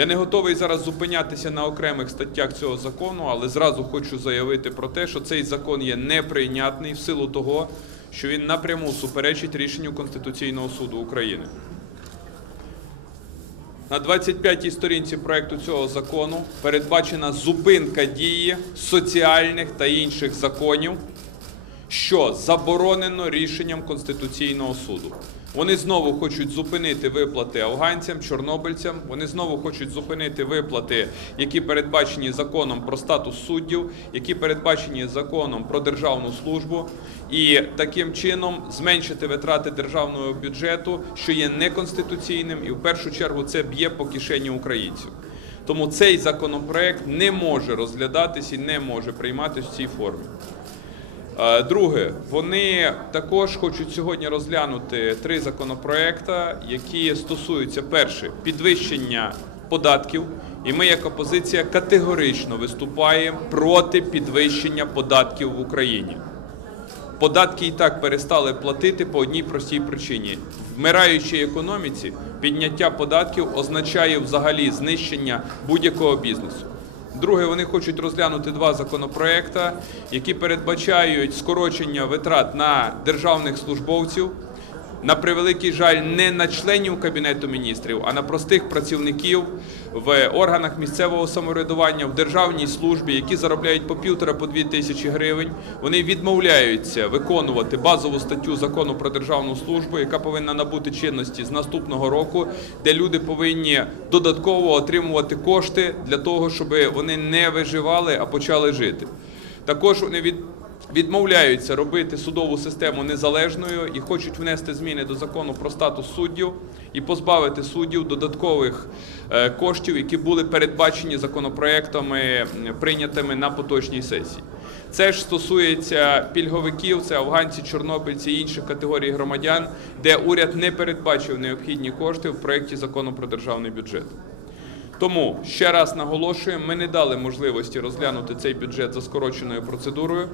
Я не готовий зараз зупинятися на окремих статтях цього закону, але зразу хочу заявити про те, що цей закон є неприйнятний в силу того, що він напряму суперечить рішенню Конституційного суду України. На 25-й сторінці проекту цього закону передбачена зупинка дії соціальних та інших законів, що заборонено рішенням Конституційного суду. Вони знову хочуть зупинити виплати афганцям, чорнобильцям. Вони знову хочуть зупинити виплати, які передбачені законом про статус суддів, які передбачені законом про державну службу, і таким чином зменшити витрати державного бюджету, що є неконституційним, і в першу чергу це б'є по кишені українців. Тому цей законопроект не може розглядатись і не може прийматися в цій формі. Е, Друге, вони також хочуть сьогодні розглянути три законопроекти, які стосуються перше підвищення податків. І ми, як опозиція, категорично виступаємо проти підвищення податків в Україні. Податки і так перестали платити по одній простій причині: вмираючій економіці підняття податків означає взагалі знищення будь-якого бізнесу. Друге, вони хочуть розглянути два законопроекти, які передбачають скорочення витрат на державних службовців. На превеликий жаль, не на членів кабінету міністрів, а на простих працівників в органах місцевого самоврядування, в державній службі, які заробляють по півтора по дві тисячі гривень. Вони відмовляються виконувати базову статтю закону про державну службу, яка повинна набути чинності з наступного року, де люди повинні додатково отримувати кошти для того, щоб вони не виживали, а почали жити. Також вони від відмовляються робити судову систему незалежною і хочуть внести зміни до закону про статус суддів і позбавити суддів додаткових е, коштів, які були передбачені законопроектами, прийнятими на поточній сесії. Це ж стосується пільговиків, це афганці, чорнобильці і інших категорій громадян, де уряд не передбачив необхідні кошти в проєкті закону про державний бюджет. Тому ще раз наголошуємо, ми не дали можливості розглянути цей бюджет за скороченою процедурою.